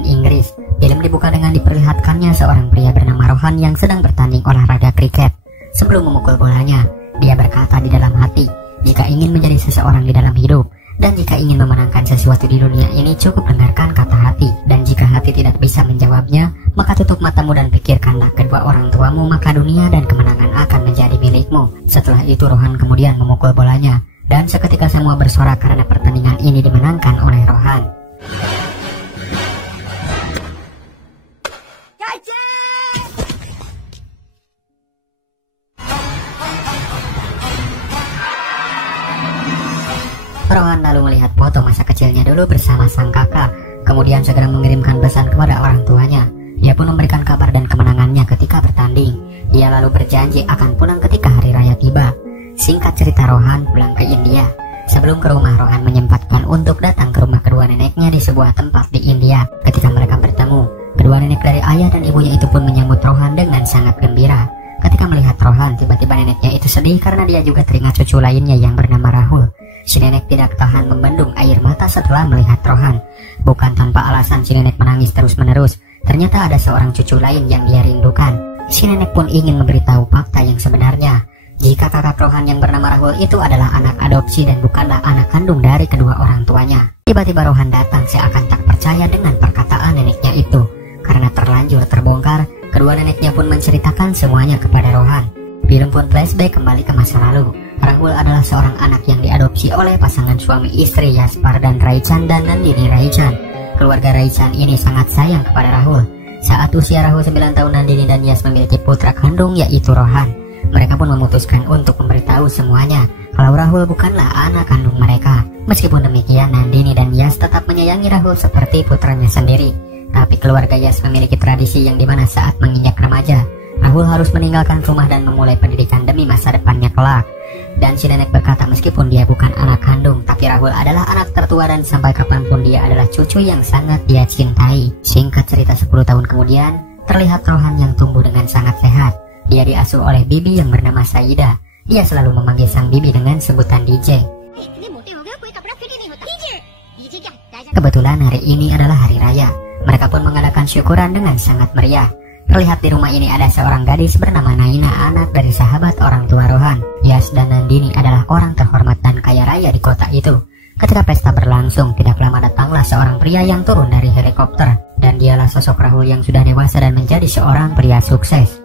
lawan Inggris. Film dibuka dengan diperlihatkannya seorang pria bernama Rohan yang sedang bertanding olahraga kriket. Sebelum memukul bolanya, dia berkata di dalam hati, jika ingin menjadi seseorang di dalam hidup, dan jika ingin memenangkan sesuatu di dunia ini, cukup dengarkan kata hati. Dan jika hati tidak bisa menjawabnya, maka tutup matamu dan pikirkanlah kedua orang tuamu, maka dunia dan kemenangan akan menjadi milikmu. Setelah itu Rohan kemudian memukul bolanya, dan seketika semua bersorak karena pertandingan ini dimenangkan oleh Rohan. Rohan lalu melihat foto masa kecilnya dulu bersama sang kakak, kemudian segera mengirimkan pesan kepada orang tuanya. Dia pun memberikan kabar dan kemenangannya ketika bertanding. Dia lalu berjanji akan pulang ketika hari raya tiba. Singkat cerita, Rohan pulang ke India. Sebelum ke rumah, Rohan menyempatkan untuk datang ke rumah kedua neneknya di sebuah tempat di India. Ketika mereka bertemu, kedua nenek dari ayah dan ibunya itu pun menyambut Rohan dengan sangat gembira. Ketika melihat Rohan, tiba-tiba neneknya itu sedih karena dia juga teringat cucu lainnya yang bernama Rahul. Si nenek tidak tahan membendung air mata setelah melihat Rohan. Bukan tanpa alasan si nenek menangis terus-menerus. Ternyata ada seorang cucu lain yang dia rindukan. Si nenek pun ingin memberitahu fakta yang sebenarnya. Jika kakak Rohan yang bernama Rahul itu adalah anak adopsi dan bukanlah anak kandung dari kedua orang tuanya. Tiba-tiba Rohan datang seakan tak percaya dengan perkataan neneknya itu. Karena terlanjur terbongkar, kedua neneknya pun menceritakan semuanya kepada Rohan. Film pun flashback kembali ke masa lalu. Rahul adalah seorang anak yang diadopsi oleh pasangan suami istri Yaspar dan Raichan dan Nandini Raichan. Keluarga Raichan ini sangat sayang kepada Rahul. Saat usia Rahul 9 tahun, Nandini dan Yas memiliki putra kandung yaitu Rohan. Mereka pun memutuskan untuk memberitahu semuanya kalau Rahul bukanlah anak kandung mereka. Meskipun demikian, Nandini dan Yas tetap menyayangi Rahul seperti putranya sendiri. Tapi keluarga Yas memiliki tradisi yang dimana saat menginjak remaja, Rahul harus meninggalkan rumah dan memulai pendidikan demi masa depannya kelak. Dan si nenek berkata meskipun dia bukan anak kandung, tapi Rahul adalah anak tertua dan sampai kapanpun dia adalah cucu yang sangat dia cintai. Singkat cerita, 10 tahun kemudian, terlihat Rohan yang tumbuh dengan sangat sehat. Dia diasuh oleh bibi yang bernama Saida. Dia selalu memanggil sang bibi dengan sebutan DJ. Kebetulan hari ini adalah hari raya. Mereka pun mengadakan syukuran dengan sangat meriah. Terlihat di rumah ini ada seorang gadis bernama Naina, anak dari sahabat orang tua Rohan. Yas dan Nandini adalah orang terhormat dan kaya raya di kota itu. Ketika pesta berlangsung, tidak lama datanglah seorang pria yang turun dari helikopter. Dan dialah sosok Rahul yang sudah dewasa dan menjadi seorang pria sukses.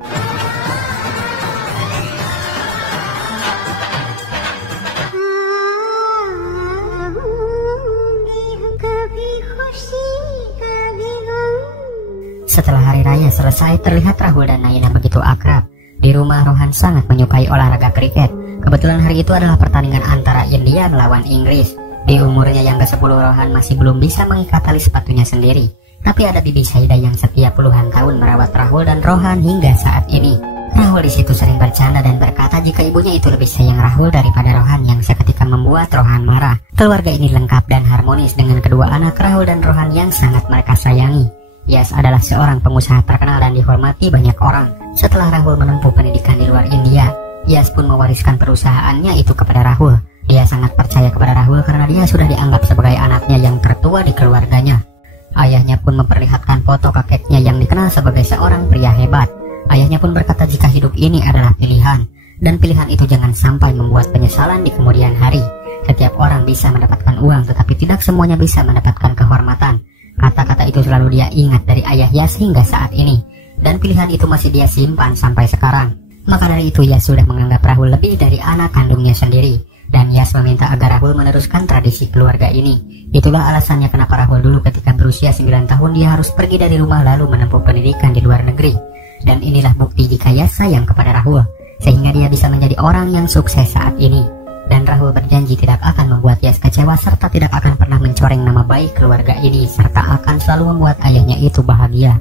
Setelah hari raya selesai, terlihat Rahul dan Naina begitu akrab. Di rumah, Rohan sangat menyukai olahraga kriket. Kebetulan hari itu adalah pertandingan antara India melawan Inggris. Di umurnya yang ke-10, Rohan masih belum bisa mengikat tali sepatunya sendiri. Tapi ada bibi Saida yang setia puluhan tahun merawat Rahul dan Rohan hingga saat ini. Rahul di situ sering bercanda dan berkata jika ibunya itu lebih sayang Rahul daripada Rohan, yang seketika membuat Rohan marah. Keluarga ini lengkap dan harmonis dengan kedua anak Rahul dan Rohan yang sangat mereka sayangi. Yas adalah seorang pengusaha terkenal dan dihormati banyak orang. Setelah Rahul menempuh pendidikan di luar India, Yas pun mewariskan perusahaannya itu kepada Rahul. Dia sangat percaya kepada Rahul karena dia sudah dianggap sebagai anaknya yang tertua di keluarganya. Ayahnya pun memperlihatkan foto kakeknya yang dikenal sebagai seorang pria hebat. Ayahnya pun berkata jika hidup ini adalah pilihan, dan pilihan itu jangan sampai membuat penyesalan di kemudian hari. Setiap orang bisa mendapatkan uang, tetapi tidak semuanya bisa mendapatkan kehormatan. Kata-kata itu selalu dia ingat dari ayah Yas hingga saat ini, dan pilihan itu masih dia simpan sampai sekarang. Maka dari itu Yas sudah menganggap Rahul lebih dari anak kandungnya sendiri, dan Yas meminta agar Rahul meneruskan tradisi keluarga ini. Itulah alasannya kenapa Rahul dulu ketika berusia 9 tahun dia harus pergi dari rumah lalu menempuh pendidikan di luar negeri. Dan inilah bukti jika Yas sayang kepada Rahul, sehingga dia bisa menjadi orang yang sukses saat ini. Dan Rahul berjanji tidak akan membuat Yas kecewa serta tidak akan pernah mencoreng nama baik keluarga ini, serta akan selalu membuat ayahnya itu bahagia.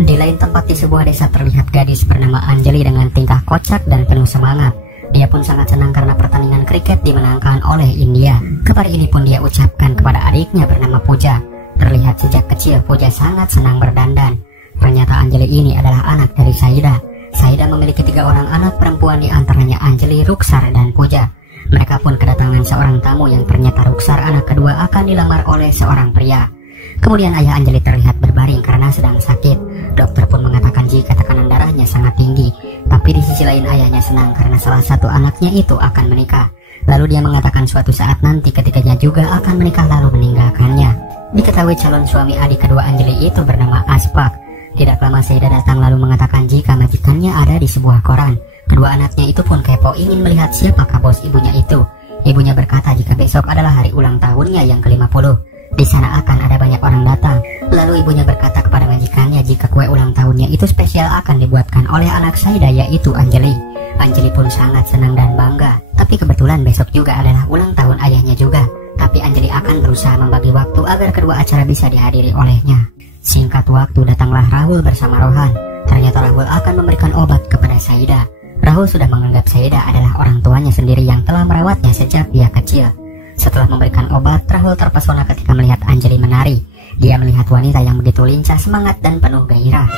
Di lain tempat di sebuah desa terlihat gadis bernama Anjali dengan tingkah kocak dan penuh semangat. Dia pun sangat senang karena pertandingan kriket dimenangkan oleh India. Kabar ini pun dia ucapkan kepada adiknya bernama Puja. Terlihat sejak kecil Puja sangat senang berdandan. Ternyata Anjali ini adalah anak dari Saida. Saida memiliki 3 orang anak perempuan, di antaranya Anjali, Ruksar, dan Puja. Mereka pun kedatangan seorang tamu yang ternyata Ruksar anak kedua akan dilamar oleh seorang pria. Kemudian ayah Anjali terlihat berbaring karena sedang sakit. Dokter pun mengatakan jika tekanan darahnya sangat tinggi. Tapi di sisi lain ayahnya senang karena salah satu anaknya itu akan menikah. Lalu dia mengatakan suatu saat nanti ketiganya juga akan menikah lalu meninggalkannya. Diketahui calon suami adik kedua Anjali itu bernama Aspak. Tidak lama Saida datang lalu mengatakan jika majikannya ada di sebuah koran. Kedua anaknya itu pun kepo ingin melihat siapakah bos ibunya itu. Ibunya berkata jika besok adalah hari ulang tahunnya yang ke-50. Di sana akan ada banyak orang datang. Lalu ibunya berkata kepada majikannya jika kue ulang tahunnya itu spesial akan dibuatkan oleh anak Saida yaitu Anjali. Anjali pun sangat senang dan bangga. Tapi kebetulan besok juga adalah ulang tahun ayahnya juga. Tapi Anjali akan berusaha membagi waktu agar kedua acara bisa dihadiri olehnya. Singkat waktu datanglah Rahul bersama Rohan. Ternyata Rahul akan memberikan obat kepada Saida. Rahul sudah menganggap Saida adalah orang tuanya sendiri yang telah merawatnya sejak dia kecil. Setelah memberikan obat, Rahul terpesona ketika melihat Anjali menari. Dia melihat wanita yang begitu lincah, semangat, dan penuh gairah.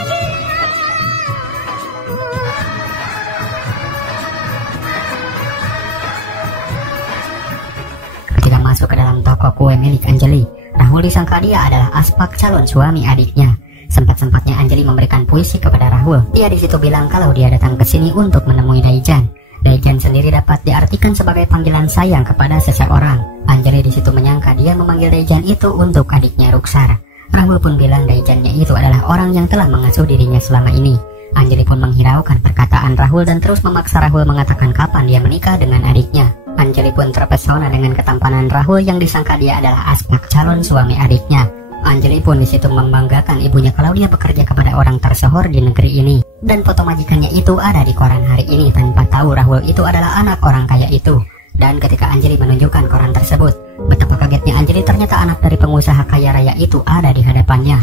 Ketika masuk ke dalam toko kue milik Anjali, Rahul disangka dia adalah Aspak calon suami adiknya. Sempat-sempatnya Anjali memberikan puisi kepada Rahul. Dia di situ bilang kalau dia datang ke sini untuk menemui Daijan. Daijan sendiri dapat diartikan sebagai panggilan sayang kepada seseorang. Anjali di situ menyangka dia memanggil Daijan itu untuk adiknya Ruksar. Rahul pun bilang Daijannya itu adalah orang yang telah mengasuh dirinya selama ini. Anjali pun menghiraukan perkataan Rahul dan terus memaksa Rahul mengatakan kapan dia menikah dengan adiknya. Anjali pun terpesona dengan ketampanan Rahul yang disangka dia adalah Aspak calon suami adiknya. Anjali pun disitu membanggakan ibunya kalau dia bekerja kepada orang tersohor di negeri ini. Dan foto majikannya itu ada di koran hari ini tanpa tahu Rahul itu adalah anak orang kaya itu. Dan ketika Anjali menunjukkan koran tersebut, betapa kagetnya Anjali ternyata anak dari pengusaha kaya raya itu ada di hadapannya.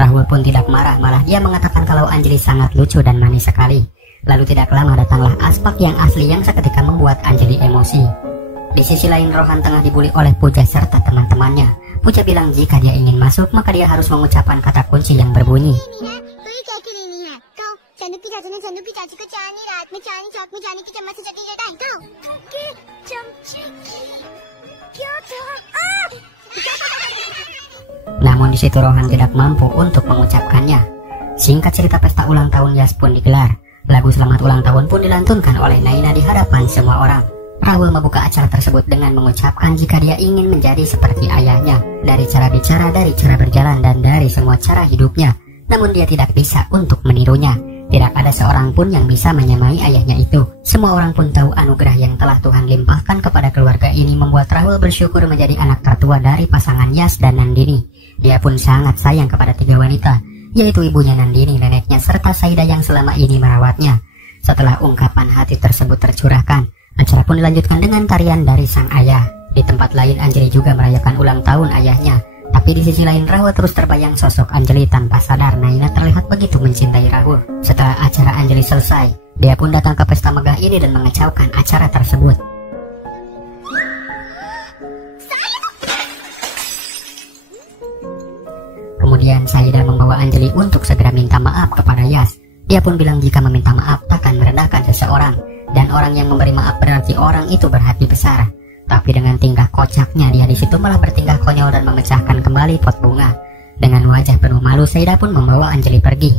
Rahul pun tidak marah, malah dia mengatakan kalau Anjali sangat lucu dan manis sekali. Lalu tidak lama datanglah Aspak yang asli yang seketika membuat Anjali emosi. Di sisi lain Rohan tengah dibully oleh Puja serta teman-temannya. Puja bilang jika dia ingin masuk maka dia harus mengucapkan kata kunci yang berbunyi. Namun di situ Rohan tidak mampu untuk mengucapkannya. Singkat cerita pesta ulang tahun Yas pun digelar. Lagu selamat ulang tahun pun dilantunkan oleh Naina di hadapan semua orang. Rahul membuka acara tersebut dengan mengucapkan jika dia ingin menjadi seperti ayahnya. Dari cara bicara, dari cara berjalan, dan dari semua cara hidupnya. Namun dia tidak bisa untuk menirunya. Tidak ada seorang pun yang bisa menyamai ayahnya itu. Semua orang pun tahu anugerah yang telah Tuhan limpahkan kepada keluarga ini membuat Rahul bersyukur menjadi anak tertua dari pasangan Yas dan Nandini. Dia pun sangat sayang kepada tiga wanita, yaitu ibunya Nandini, neneknya, serta Saida yang selama ini merawatnya. Setelah ungkapan hati tersebut tercurahkan, acara pun dilanjutkan dengan tarian dari sang ayah. Di tempat lain Anjali juga merayakan ulang tahun ayahnya. Tapi di sisi lain Rahul terus terbayang sosok Anjali tanpa sadar Naina terlihat begitu mencintai Rahul. Setelah acara Anjali selesai, dia pun datang ke pesta megah ini dan mengacaukan acara tersebut. Kemudian Saida membawa Anjali untuk segera minta maaf kepada Yas. Dia pun bilang jika meminta maaf takkan merendahkan seseorang, dan orang yang memberi maaf berarti orang itu berhati besar. Tapi dengan tingkah kocaknya dia di situ malah bertingkah konyol dan memecahkan kembali pot bunga. Dengan wajah penuh malu Saida pun membawa Anjali pergi.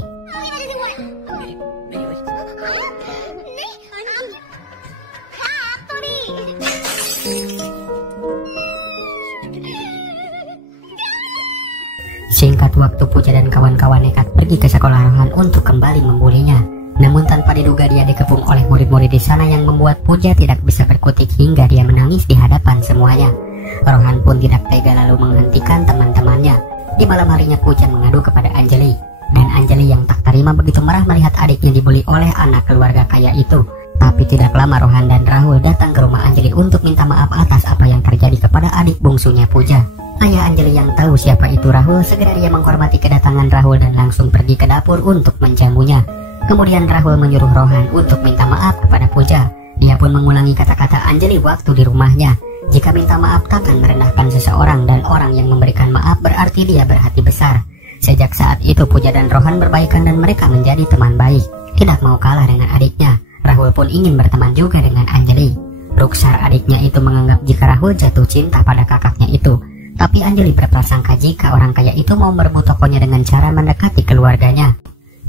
Singkat waktu Puja dan kawan-kawan nekat pergi ke sekolah Rohan untuk kembali membulinya. Namun tanpa diduga dia dikepung oleh murid-murid di sana yang membuat Puja tidak bisa berkutik hingga dia menangis di hadapan semuanya. Rohan pun tidak tega lalu menghentikan teman-temannya. Di malam harinya Puja mengadu kepada Anjali. Dan Anjali yang tak terima begitu marah melihat adiknya dibuli oleh anak keluarga kaya itu. Tapi tidak lama Rohan dan Rahul datang ke rumah Anjali untuk minta maaf atas apa yang terjadi kepada adik bungsunya Puja. Ayah Anjali yang tahu siapa itu Rahul, segera dia menghormati kedatangan Rahul dan langsung pergi ke dapur untuk menjamunya. Kemudian Rahul menyuruh Rohan untuk minta maaf kepada Puja. Dia pun mengulangi kata-kata Anjali waktu di rumahnya. Jika minta maaf takkan merendahkan seseorang dan orang yang memberikan maaf berarti dia berhati besar. Sejak saat itu Puja dan Rohan berbaikan dan mereka menjadi teman baik. Tidak mau kalah dengan adiknya, Rahul pun ingin berteman juga dengan Anjali. Ruksar adiknya itu menganggap jika Rahul jatuh cinta pada kakaknya itu. Tapi Anjali berprasangka jika orang kaya itu mau merebut tokonya dengan cara mendekati keluarganya.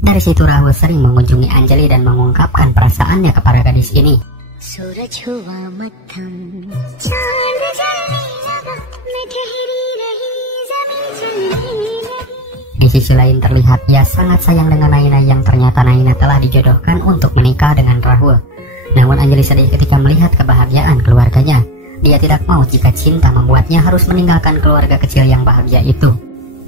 Dari situ Rahul sering mengunjungi Anjali dan mengungkapkan perasaannya kepada gadis ini. Di sisi lain terlihat ia sangat sayang dengan Naina yang ternyata Naina telah dijodohkan untuk menikah dengan Rahul. Namun Anjali sedih ketika melihat kebahagiaan keluarganya. Dia tidak mau jika cinta membuatnya harus meninggalkan keluarga kecil yang bahagia itu.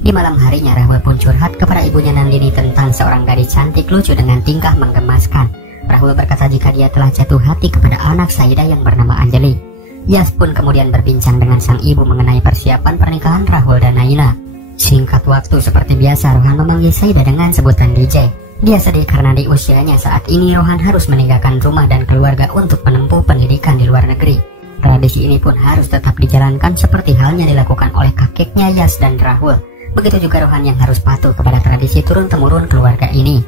Di malam harinya Rahul pun curhat kepada ibunya Nandini tentang seorang gadis cantik lucu dengan tingkah menggemaskan. Rahul berkata jika dia telah jatuh hati kepada anak Saida yang bernama Anjali. Yas pun kemudian berbincang dengan sang ibu mengenai persiapan pernikahan Rahul dan Naina. Singkat waktu seperti biasa Rohan memanggil Saida dengan sebutan DJ. Dia sedih karena di usianya saat ini Rohan harus meninggalkan rumah dan keluarga untuk menempuh pendidikan di luar negeri. Tradisi ini pun harus tetap dijalankan seperti halnya dilakukan oleh kakeknya Yas dan Rahul. Begitu juga Rohan yang harus patuh kepada tradisi turun-temurun keluarga ini.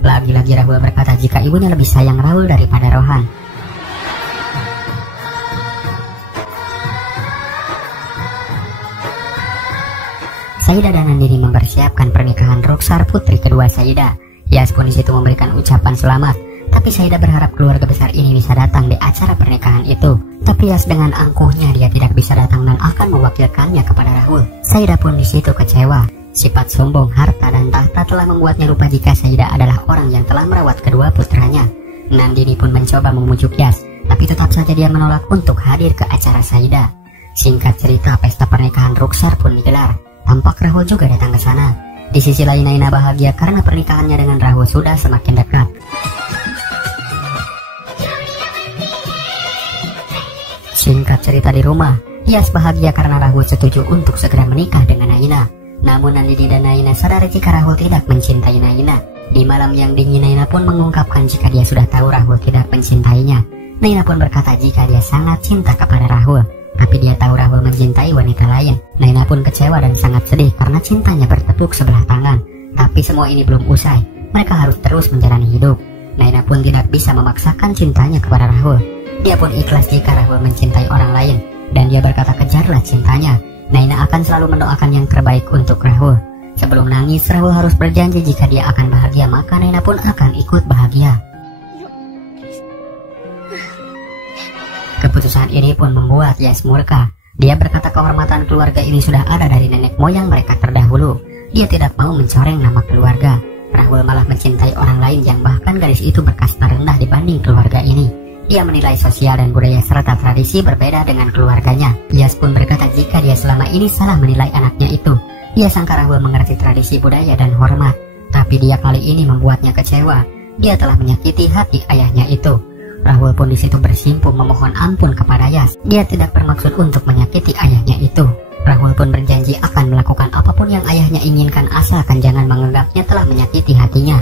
Lagi-lagi Rahul berkata jika ibunya lebih sayang Rahul daripada Rohan. Saida dan Nandini mempersiapkan pernikahan Ruksar putri kedua Saida. Yas pun disitu memberikan ucapan selamat. Tapi Saida berharap keluarga besar ini bisa datang di acara pernikahan itu. Tapi Yas dengan angkuhnya dia tidak bisa datang dan akan mewakilkannya kepada Rahul. Saida pun disitu kecewa. Sifat sombong, harta dan tahta telah membuatnya lupa jika Saida adalah orang yang telah merawat kedua putranya. Nandini pun mencoba memujuk Yas, tapi tetap saja dia menolak untuk hadir ke acara Saida. Singkat cerita, pesta pernikahan Ruksar pun digelar. Tampak Rahul juga datang ke sana. Di sisi lain Naina bahagia karena pernikahannya dengan Rahul sudah semakin dekat. Singkat cerita di rumah, Yas bahagia karena Rahul setuju untuk segera menikah dengan Naina. Namun Nandini dan Naina sadar jika Rahul tidak mencintai Naina. Di malam yang dingin Naina pun mengungkapkan jika dia sudah tahu Rahul tidak mencintainya. Naina pun berkata jika dia sangat cinta kepada Rahul. Tapi dia tahu Rahul mencintai wanita lain. Naina pun kecewa dan sangat sedih karena cintanya bertepuk sebelah tangan. Tapi semua ini belum usai. Mereka harus terus menjalani hidup. Naina pun tidak bisa memaksakan cintanya kepada Rahul. Dia pun ikhlas jika Rahul mencintai orang lain. Dan dia berkata kejarlah cintanya. Naina akan selalu mendoakan yang terbaik untuk Rahul. Sebelum nangis, Rahul harus berjanji jika dia akan bahagia, maka Naina pun akan ikut bahagia. Keputusan ini pun membuat Yas murka. Dia berkata kehormatan keluarga ini sudah ada dari nenek moyang mereka terdahulu. Dia tidak mau mencoreng nama keluarga. Rahul malah mencintai orang lain yang bahkan gadis itu berkasta rendah dibanding keluarga ini. Dia menilai sosial dan budaya serta tradisi berbeda dengan keluarganya. Yas pun berkata jika dia selama ini salah menilai anaknya itu. Dia sangka Rahul mengerti tradisi budaya dan hormat. Tapi dia kali ini membuatnya kecewa. Dia telah menyakiti hati ayahnya itu. Rahul pun disitu bersimpuh memohon ampun kepada Yas. Dia tidak bermaksud untuk menyakiti ayahnya itu. Rahul pun berjanji akan melakukan apapun yang ayahnya inginkan asalkan jangan menganggapnya telah menyakiti hatinya.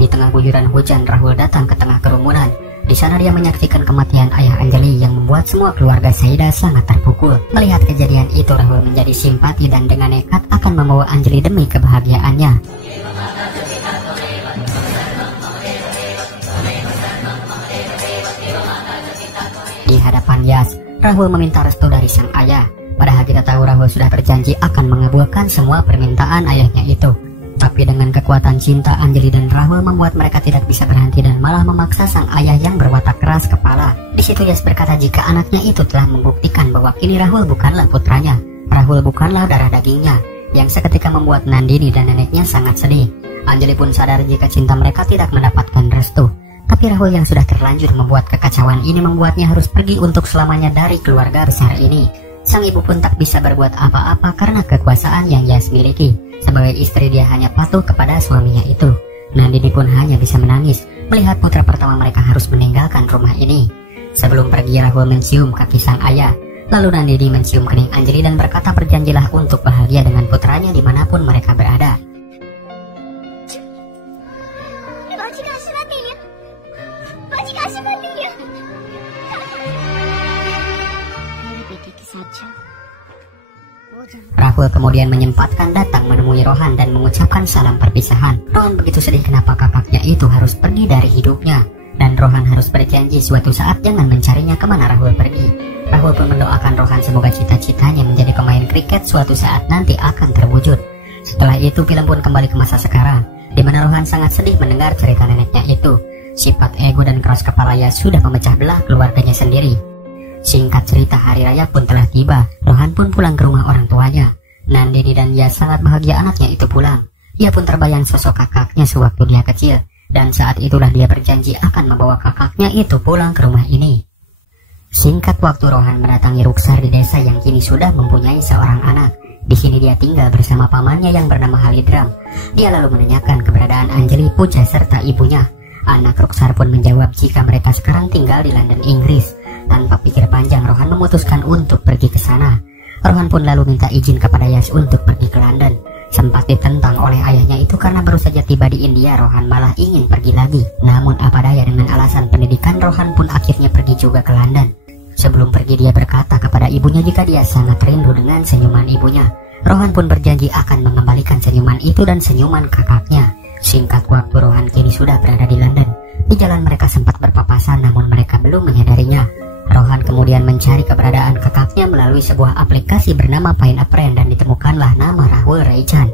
Di tengah guyuran hujan, Rahul datang ke tengah kerumunan. Di sana dia menyaksikan kematian ayah Anjali yang membuat semua keluarga Saida sangat terpukul. Melihat kejadian itu, Rahul menjadi simpati dan dengan nekat akan membawa Anjali demi kebahagiaannya. Di hadapan Yas, Rahul meminta restu dari sang ayah. Padahal kita tahu Rahul sudah berjanji akan mengabulkan semua permintaan ayahnya itu. Tapi dengan kekuatan cinta, Anjali dan Rahul membuat mereka tidak bisa berhenti dan malah memaksa sang ayah yang berwatak keras kepala. Di situ Yas berkata jika anaknya itu telah membuktikan bahwa kini Rahul bukanlah putranya. Rahul bukanlah darah dagingnya, yang seketika membuat Nandini dan neneknya sangat sedih. Anjali pun sadar jika cinta mereka tidak mendapatkan restu. Tapi Rahul yang sudah terlanjur membuat kekacauan ini membuatnya harus pergi untuk selamanya dari keluarga besar ini. Sang ibu pun tak bisa berbuat apa-apa karena kekuasaan yang Yas miliki. Sebagai istri dia hanya patuh kepada suaminya itu. Nandini pun hanya bisa menangis melihat putra pertama mereka harus meninggalkan rumah ini. Sebelum pergi Rahul mencium kaki sang ayah. Lalu Nandini mencium kening Anjali dan berkata berjanjilah untuk bahagia dengan putranya dimanapun mereka berada. Rahul kemudian menyempatkan datang menemui Rohan dan mengucapkan salam perpisahan. Rohan begitu sedih kenapa kakaknya itu harus pergi dari hidupnya, dan Rohan harus berjanji suatu saat jangan mencarinya kemana Rahul pergi. Rahul pun mendoakan Rohan semoga cita-citanya menjadi pemain kriket suatu saat nanti akan terwujud. Setelah itu film pun kembali ke masa sekarang, di mana Rohan sangat sedih mendengar cerita neneknya itu. Sifat ego dan keras kepalanya sudah memecah belah keluarganya sendiri. Singkat cerita, hari raya pun telah tiba. Rohan pun pulang ke rumah orang tuanya. Nandini dan Ia sangat bahagia anaknya itu pulang. Ia pun terbayang sosok kakaknya sewaktu dia kecil, dan saat itulah dia berjanji akan membawa kakaknya itu pulang ke rumah ini. Singkat waktu, Rohan mendatangi Ruksar di desa yang kini sudah mempunyai seorang anak. Di sini dia tinggal bersama pamannya yang bernama Halidram. Dia lalu menanyakan keberadaan Anjali, Puja serta ibunya. Anak Ruksar pun menjawab jika mereka sekarang tinggal di London, Inggris. Tanpa pikir panjang, Rohan memutuskan untuk pergi ke sana. Rohan pun lalu minta izin kepada Yas untuk pergi ke London. Sempat ditentang oleh ayahnya itu karena baru saja tiba di India. Rohan malah ingin pergi lagi. Namun apa daya, dengan alasan pendidikan, Rohan pun akhirnya pergi juga ke London. Sebelum pergi dia berkata kepada ibunya jika dia sangat rindu dengan senyuman ibunya. Rohan pun berjanji akan mengembalikan senyuman itu dan senyuman kakaknya. Singkat waktu, Rohan kini sudah berada di London. Di jalan mereka sempat berpapasan namun mereka belum menyadarinya. Rohan kemudian mencari keberadaan kakaknya melalui sebuah aplikasi bernama Find a Friend dan ditemukanlah nama Rahul Raichan.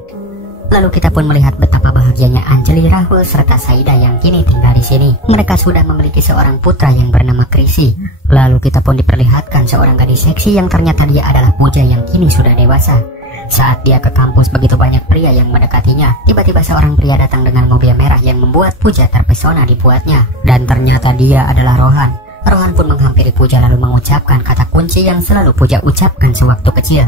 Lalu kita pun melihat betapa bahagianya Anjali, Rahul serta Saida yang kini tinggal di sini. Mereka sudah memiliki seorang putra yang bernama Krisi. Lalu kita pun diperlihatkan seorang gadis seksi yang ternyata dia adalah Puja yang kini sudah dewasa. Saat dia ke kampus, begitu banyak pria yang mendekatinya. Tiba-tiba seorang pria datang dengan mobil merah yang membuat Puja terpesona dibuatnya. Dan ternyata dia adalah Rohan. Rohan pun menghampiri Puja lalu mengucapkan kata kunci yang selalu Puja ucapkan sewaktu kecil.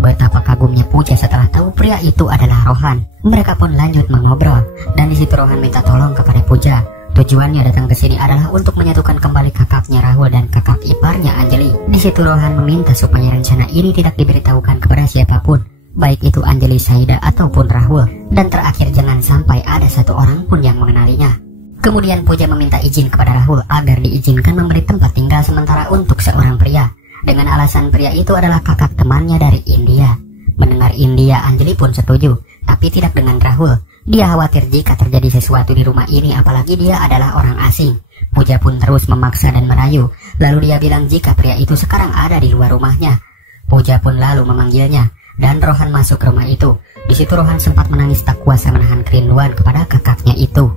Betapa kagumnya Puja setelah tahu pria itu adalah Rohan. Mereka pun lanjut mengobrol, dan di situ Rohan minta tolong kepada Puja. Tujuannya datang ke sini adalah untuk menyatukan kembali kakaknya Rahul dan kakak iparnya Anjali. Di situ Rohan meminta supaya rencana ini tidak diberitahukan kepada siapapun, baik itu Anjali, Saida ataupun Rahul. Dan terakhir jangan sampai ada satu orang pun yang mengenalinya. Kemudian Puja meminta izin kepada Rahul agar diizinkan memberi tempat tinggal sementara untuk seorang pria. Dengan alasan pria itu adalah kakak temannya dari India. Mendengar India, Anjali pun setuju, tapi tidak dengan Rahul. Dia khawatir jika terjadi sesuatu di rumah ini, apalagi dia adalah orang asing. Puja pun terus memaksa dan merayu. Lalu dia bilang jika pria itu sekarang ada di luar rumahnya. Puja pun lalu memanggilnya, dan Rohan masuk ke rumah itu. Di situ Rohan sempat menangis tak kuasa menahan kerinduan kepada kakaknya itu.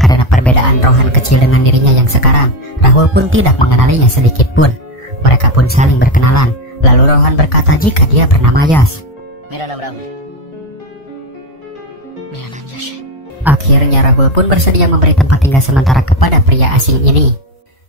Karena perbedaan Rohan kecil dengan dirinya yang sekarang, Rahul pun tidak mengenalinya sedikit pun. Mereka pun saling berkenalan. Lalu Rohan berkata jika dia bernama Yas. Akhirnya Rahul pun bersedia memberi tempat tinggal sementara kepada pria asing ini.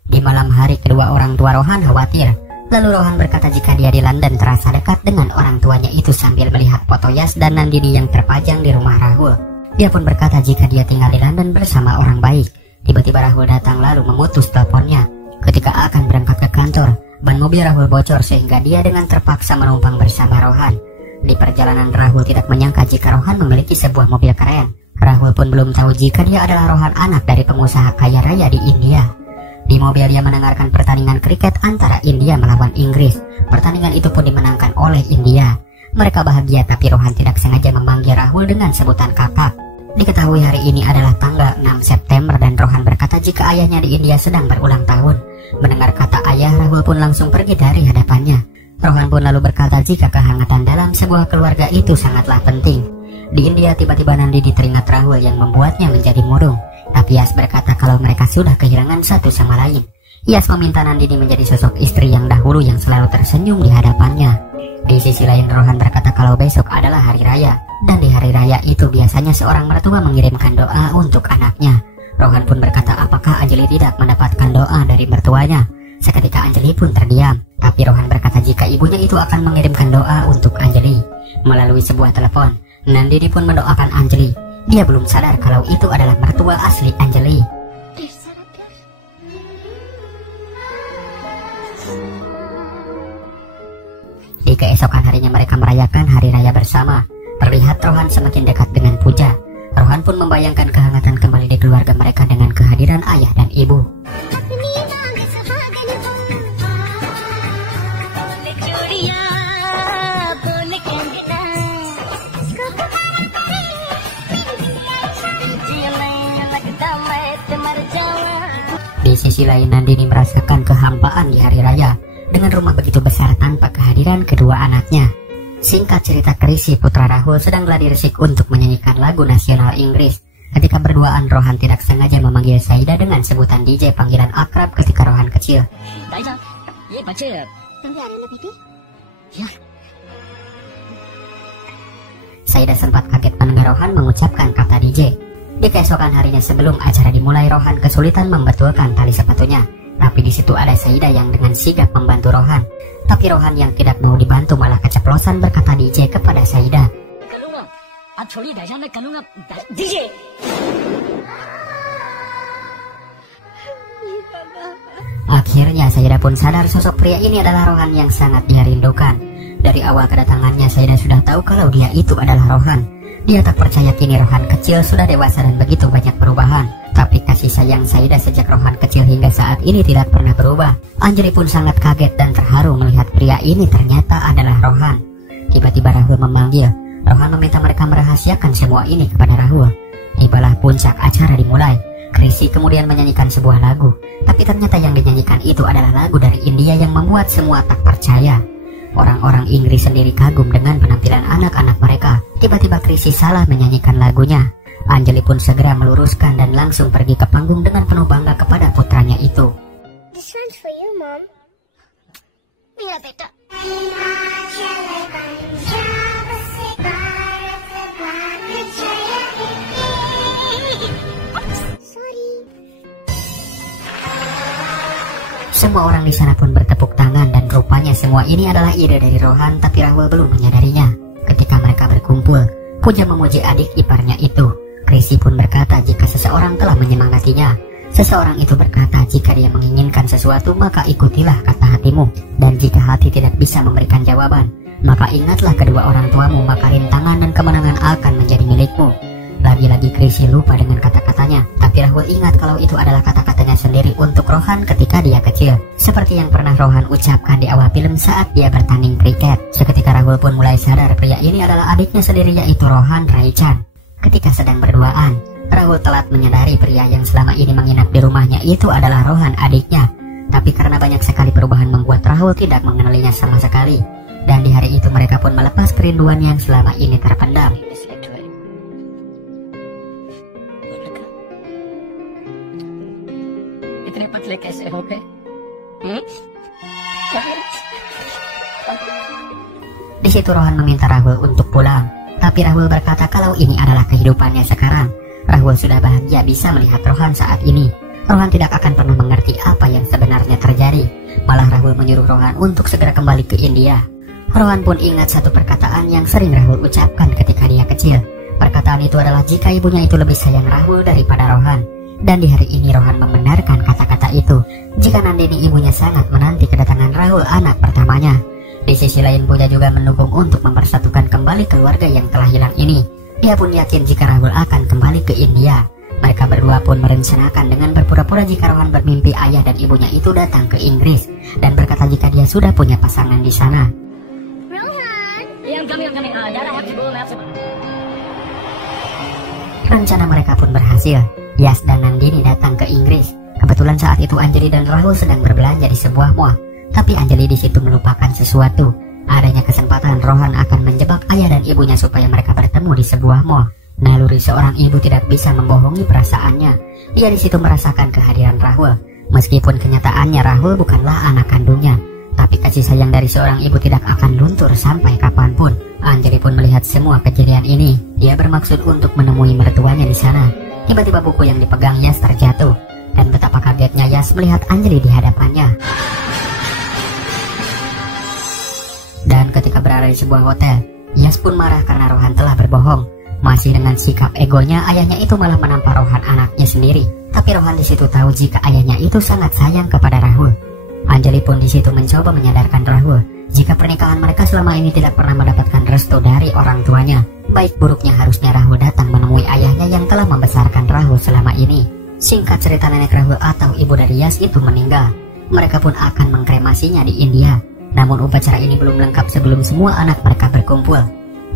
Di malam hari, kedua orang tua Rohan khawatir. Lalu Rohan berkata jika dia di London terasa dekat dengan orang tuanya itu sambil melihat foto Yas dan Nandini yang terpajang di rumah Rahul. Dia pun berkata jika dia tinggal di London bersama orang baik. Tiba-tiba Rahul datang lalu memutus teleponnya. Ketika akan berangkat ke kantor, ban mobil Rahul bocor sehingga dia dengan terpaksa menumpang bersama Rohan. Di perjalanan Rahul tidak menyangka jika Rohan memiliki sebuah mobil keren. Rahul pun belum tahu jika dia adalah Rohan, anak dari pengusaha kaya raya di India. Di mobil dia mendengarkan pertandingan kriket antara India melawan Inggris. Pertandingan itu pun dimenangkan oleh India. Mereka bahagia, tapi Rohan tidak sengaja memanggil Rahul dengan sebutan kakak. Diketahui hari ini adalah tanggal 6 September dan Rohan berkata jika ayahnya di India sedang berulang tahun. Mendengar kata ayah, Rahul pun langsung pergi dari hadapannya. Rohan pun lalu berkata jika kehangatan dalam sebuah keluarga itu sangatlah penting. Di India tiba-tiba Nandini teringat Rahul yang membuatnya menjadi murung. Tapi Yas berkata kalau mereka sudah kehilangan satu sama lain. Yas meminta Nandini menjadi sosok istri yang dahulu yang selalu tersenyum di hadapannya. Di sisi lain Rohan berkata kalau besok adalah hari raya. Dan di hari raya itu biasanya seorang mertua mengirimkan doa untuk anaknya. Rohan pun berkata apakah Anjali tidak mendapatkan doa dari mertuanya. Seketika Anjali pun terdiam. Tapi Rohan berkata jika ibunya itu akan mengirimkan doa untuk Anjali. Melalui sebuah telepon, Nandini pun mendoakan Anjali. Dia belum sadar kalau itu adalah mertua asli Anjali. Di keesokan harinya mereka merayakan hari raya bersama. Terlihat Rohan semakin dekat dengan Puja. Rohan pun membayangkan kehangatan kembali di keluarga mereka dengan kehadiran ayah dan ibu. Di sisi lain, Nandini merasakan kehampaan di hari raya dengan rumah begitu besar tanpa kehadiran kedua anaknya. Singkat cerita, Krisi putra Rahul sedang gladi resik untuk menyanyikan lagu nasional Inggris. Ketika berduaan, Rohan tidak sengaja memanggil Saida dengan sebutan DJ, panggilan akrab ketika Rohan kecil. Saida sempat kaget mendengar Rohan mengucapkan kata DJ. Di keesokan harinya sebelum acara dimulai, Rohan kesulitan membetulkan tali sepatunya. Tapi di situ ada Saida yang dengan sigap membantu Rohan. Tapi Rohan yang tidak mau dibantu malah keceplosan, berkata DJ kepada Saida. Akhirnya Saida pun sadar sosok pria ini adalah Rohan yang sangat dia rindukan. Dari awal kedatangannya Saida sudah tahu kalau dia itu adalah Rohan. Dia tak percaya kini Rohan kecil sudah dewasa dan begitu banyak perubahan. Tapi kasih sayang Saida sejak Rohan kecil hingga saat ini tidak pernah berubah. Anjali pun sangat kaget dan terharu melihat pria ini ternyata adalah Rohan. Tiba-tiba Rahul memanggil. Rohan meminta mereka merahasiakan semua ini kepada Rahul. Tibalah puncak acara dimulai. Krisi kemudian menyanyikan sebuah lagu. Tapi ternyata yang dinyanyikan itu adalah lagu dari India yang membuat semua tak percaya. Orang-orang Inggris sendiri kagum dengan penampilan anak-anak mereka. Tiba-tiba Krisi salah menyanyikan lagunya. Anjali pun segera meluruskan dan langsung pergi ke panggung dengan penuh bangga kepada putranya itu. This one's for you, Mom. Mira, beta. Sorry. Semua orang di sana pun bertepuk tangan dan rupanya semua ini adalah ide dari Rohan, tapi Rahul belum menyadarinya. Ketika mereka berkumpul, Puja memuji adik iparnya itu. Krisi pun berkata jika seseorang telah menyemangatinya. Seseorang itu berkata jika dia menginginkan sesuatu maka ikutilah kata hatimu. Dan jika hati tidak bisa memberikan jawaban, maka ingatlah kedua orang tuamu, maka rintangan dan kemenangan akan menjadi milikmu. Lagi-lagi Krisi lupa dengan kata-katanya, tapi Rahul ingat kalau itu adalah kata-katanya sendiri untuk Rohan ketika dia kecil. Seperti yang pernah Rohan ucapkan di awal film saat dia bertanding kriket. Seketika Rahul pun mulai sadar pria ini adalah adiknya sendiri, yaitu Rohan Raichan. Ketika sedang berduaan, Rahul telat menyadari pria yang selama ini menginap di rumahnya itu adalah Rohan adiknya. Tapi karena banyak sekali perubahan membuat Rahul tidak mengenalinya sama sekali. Dan di hari itu mereka pun melepas kerinduan yang selama ini terpendam. Di situ Rohan meminta Rahul untuk pulang. Tapi Rahul berkata kalau ini adalah kehidupannya sekarang. Rahul sudah bahagia bisa melihat Rohan saat ini. Rohan tidak akan pernah mengerti apa yang sebenarnya terjadi. Malah Rahul menyuruh Rohan untuk segera kembali ke India. Rohan pun ingat satu perkataan yang sering Rahul ucapkan ketika dia kecil. Perkataan itu adalah jika ibunya itu lebih sayang Rahul daripada Rohan. Dan di hari ini Rohan membenarkan kata-kata itu. Jika Nandini ibunya sangat menanti kedatangan Rahul anak pertamanya. Di sisi lain Puja juga mendukung untuk mempersatukan kembali keluarga yang telah hilang ini. Dia pun yakin jika Rahul akan kembali ke India. Mereka berdua pun merencanakan dengan berpura-pura jika Rohan bermimpi ayah dan ibunya itu datang ke Inggris. Dan berkata jika dia sudah punya pasangan di sana. Rencana mereka pun berhasil. Yas dan Nandini datang ke Inggris. Kebetulan saat itu Anjali dan Rahul sedang berbelanja di sebuah mall. Tapi Anjali di situ melupakan sesuatu. Adanya kesempatan Rohan akan menjebak ayah dan ibunya supaya mereka bertemu di sebuah mall. Naluri seorang ibu tidak bisa membohongi perasaannya. Dia di situ merasakan kehadiran Rahul. Meskipun kenyataannya Rahul bukanlah anak kandungnya, tapi kasih sayang dari seorang ibu tidak akan luntur sampai kapanpun. Anjali pun melihat semua kejadian ini. Dia bermaksud untuk menemui mertuanya di sana. Tiba-tiba buku yang dipegang Yas terjatuh. Dan betapa kagetnya Yas melihat Anjali di hadapannya. Dan ketika berada di sebuah hotel, Yas pun marah karena Rohan telah berbohong. Masih dengan sikap egonya, ayahnya itu malah menampar Rohan anaknya sendiri. Tapi Rohan di situ tahu jika ayahnya itu sangat sayang kepada Rahul. Anjali pun di situ mencoba menyadarkan Rahul jika pernikahan mereka selama ini tidak pernah mendapatkan restu dari orang tuanya. Baik buruknya harusnya Rahul datang menemui ayahnya yang telah membesarkan Rahul selama ini. Singkat cerita, nenek Rahul atau ibu dari Yas itu meninggal. Mereka pun akan mengkremasinya di India. Namun upacara ini belum lengkap sebelum semua anak mereka berkumpul.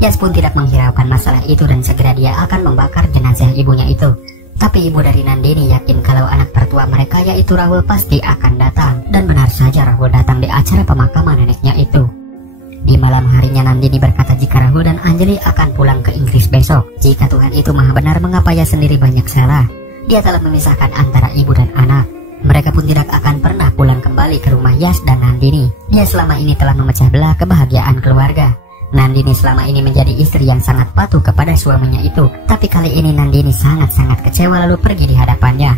Yas pun tidak menghiraukan masalah itu dan segera dia akan membakar jenazah ibunya itu. Tapi ibu dari Nandini yakin kalau anak tertua mereka yaitu Rahul pasti akan datang. Dan benar saja Rahul datang di acara pemakaman neneknya itu. Di malam harinya Nandini berkata jika Rahul dan Anjali akan pulang ke Inggris besok. Jika Tuhan itu maha benar, mengapa Yas sendiri banyak salah? Dia telah memisahkan antara ibu dan anak. Mereka pun tidak akan pernah pulang kembali ke rumah Yas dan Nandini. Dia selama ini telah memecah belah kebahagiaan keluarga. Nandini selama ini menjadi istri yang sangat patuh kepada suaminya itu. Tapi kali ini Nandini sangat-sangat kecewa lalu pergi di hadapannya.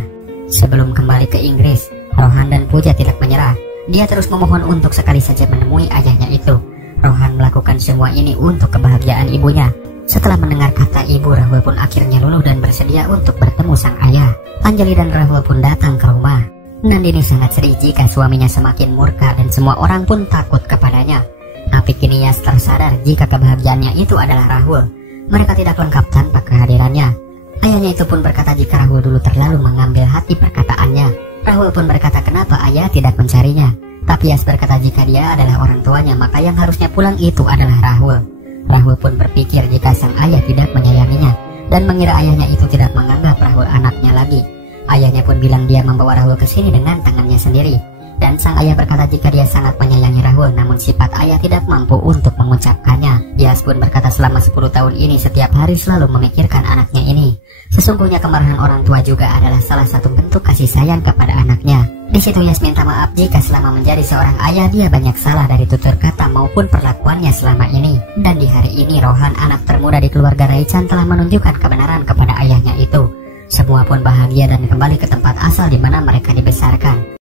Sebelum kembali ke Inggris, Rohan dan Pooja tidak menyerah. Dia terus memohon untuk sekali saja menemui ayahnya itu. Rohan melakukan semua ini untuk kebahagiaan ibunya. Setelah mendengar kata ibu, Rahul pun akhirnya luluh dan bersedia untuk bertemu sang ayah. Anjali dan Rahul pun datang ke rumah. Nandini sangat sedih jika suaminya semakin murka dan semua orang pun takut kepadanya. Tapi kini Yas tersadar jika kebahagiaannya itu adalah Rahul. Mereka tidak lengkap tanpa kehadirannya. Ayahnya itu pun berkata jika Rahul dulu terlalu mengambil hati perkataannya. Rahul pun berkata kenapa ayah tidak mencarinya. Tapi Yas berkata jika dia adalah orang tuanya maka yang harusnya pulang itu adalah Rahul. Rahul pun berpikir jika sang ayah tidak menyayanginya dan mengira ayahnya itu tidak menganggap Rahul anaknya lagi. Ayahnya pun bilang dia membawa Rahul ke sini dengan tangannya sendiri. Dan sang ayah berkata jika dia sangat menyayangi Rahul, namun sifat ayah tidak mampu untuk mengucapkannya. Yas pun berkata selama 10 tahun ini setiap hari selalu memikirkan anaknya ini. Sesungguhnya kemarahan orang tua juga adalah salah satu bentuk kasih sayang kepada anaknya. Di situ Yas minta maaf jika selama menjadi seorang ayah dia banyak salah dari tutur kata maupun perlakuannya selama ini. Dan di hari ini Rohan, anak termuda di keluarga Raichan, telah menunjukkan kebenaran kepada ayahnya itu. Semua pun bahagia dan kembali ke tempat asal di mana mereka dibesarkan.